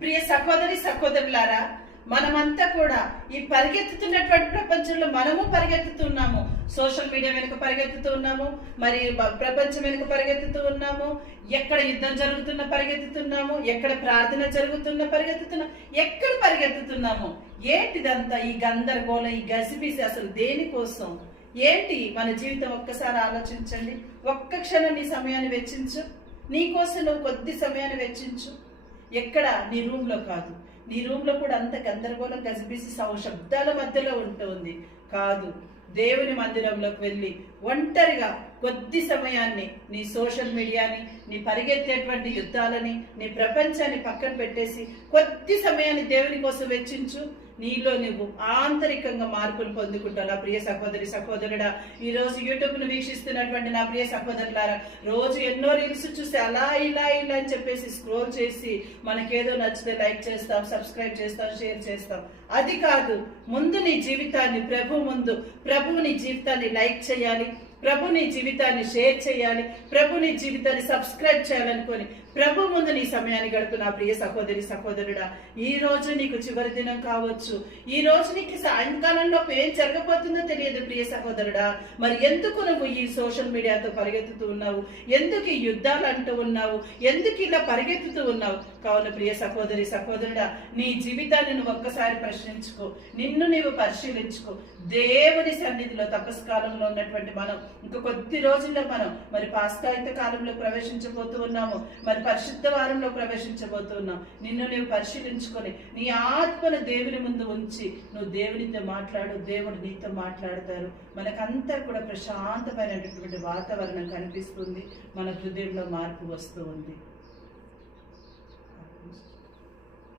ప్రియ సహోదరి సహోదరులారా, మనమంతా కూడా ఈ పరిగెత్తుతున్నటువంటి ప్రపంచంలో మనము పరిగెత్తుతున్నాము. సోషల్ మీడియా వెనుక పరిగెత్తుతూ ఉన్నాము, మరి ప్రపంచం వెనుక పరిగెత్తుతూ ఉన్నాము. ఎక్కడ యుద్ధం జరుగుతున్న పరిగెత్తుతున్నాము, ఎక్కడ ప్రార్థన జరుగుతున్న పరిగెత్తుతున్నాము, ఎక్కడ పరిగెత్తుతున్నాము. ఏంటిదంతా ఈ గందరగోళం, ఈ గజిబిసి అసలు దేనికోసం? ఏంటి మన జీవితం? ఒక్కసారి ఆలోచించండి. ఒక్క క్షణం నీ సమయాన్ని వెచ్చించు. నీకోసం నువ్వు కొద్ది సమయాన్ని వెచ్చించు. ఎక్కడ? నీ రూమ్లో కాదు. నీ రూమ్లో కూడా అంత గందరగోళం గజిబిసి శబ్దాల మధ్యలో ఉంటుంది కాదు. దేవుని మందిరంలోకి వెళ్ళి ఒంటరిగా కొద్ది సమయాన్ని నీ సోషల్ మీడియాని, నీ పరిగెత్తేటువంటి యుద్ధాలని, నీ ప్రపంచాన్ని పక్కన పెట్టేసి కొద్ది సమయాన్ని దేవుని కోసం వెచ్చించు. నీలో నువ్వు ఆంతరికంగా మార్పులు పొందుకుంటావు. నా ప్రియ సహోదరి సహోదరుడా, ఈ రోజు యూట్యూబ్ను వీక్షిస్తున్నటువంటి నా ప్రియ సహోదరులారా, రోజు ఎన్నో రీల్స్ చూసి అలా ఇలా ఇలా అని చెప్పేసి స్క్రోల్ చేసి మనకేదో నచ్చితే లైక్ చేస్తాం, సబ్స్క్రైబ్ చేస్తాం, షేర్ చేస్తాం. అది కాదు. ముందు నీ జీవితాన్ని ప్రభువు నీ జీవితాన్ని లైక్ చేయాలి, ప్రభు నీ జీవితాన్ని షేర్ చేయాలి, ప్రభు నీ జీవితాన్ని సబ్స్క్రైబ్ చేయాలనుకొని ప్రభు ముందు నీ సమయాన్ని గడుపు. నా ప్రియ సహోదరి సహోదరుడా, ఈ రోజు నీకు చివరి దినం కావచ్చు. ఈ రోజు నీకు సాయంకాలంలో ఏం జరగబోతుందో తెలియదు ప్రియ సహోదరుడా. మరి ఎందుకు నువ్వు ఈ సోషల్ మీడియాతో పరిగెత్తుతూ ఉన్నావు? ఎందుకు ఈ యుద్ధాలు అంటూ ఉన్నావు? ఎందుకు ఇలా పరిగెత్తుతూ ఉన్నావు? కావున ప్రియ సహోదరి సహోదరుడా, నీ జీవితాన్ని నువ్వు ఒక్కసారి ప్రశ్నించుకో, నిన్ను నీవు పరిశీలించుకో. దేవుని సన్నిధిలో తపస్సు కాలంలో ఉన్నటువంటి మనం ఇంక కొద్ది రోజుల్లో మనం మరి పాస్కాయుత కాలంలో ప్రవేశించబోతూ ఉన్నాము, మరి పరిశుద్ధ వారంలో ప్రవేశించబోతున్నాం. నిన్ను నీవు పరిశీలించుకొని నీ ఆత్మను దేవుని ముందు ఉంచి నువ్వు దేవునితో మాట్లాడు, దేవుడు నీతో మాట్లాడతారు. మనకంతా కూడా ప్రశాంతమైనటువంటి వాతావరణం కనిపిస్తుంది, మన హృదయంలో మార్పు వస్తూ ఉంది.